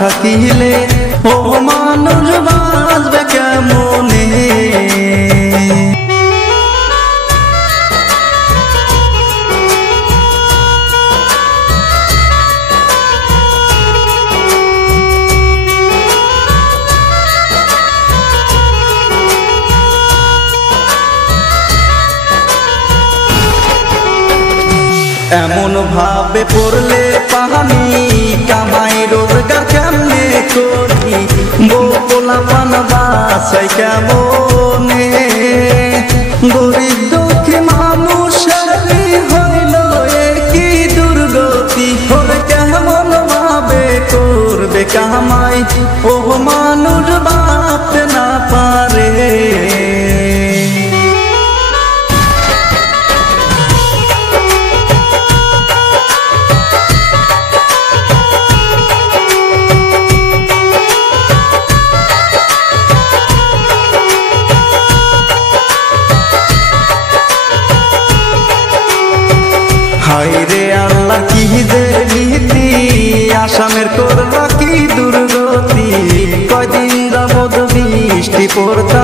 থাকিলে ও মানুষ বাঁচবে কেমনে। এমন ভাবে পড়লে পাহানি কামাই রোজগার কেমনে করি, বউ পোলাপান বাসাই কেমনে। গরিব দুঃখী মানুষের হইল কি দুর্গতি, ওর কেমন ভাবে করবে কামাই ও মানুষ ভাবতে না পারে। হায়রে আল্লাহ কি যে নীতি, আসামের করলা কি দুর্গতি। কয়দিন যাবৎ বৃষ্টি পড়তা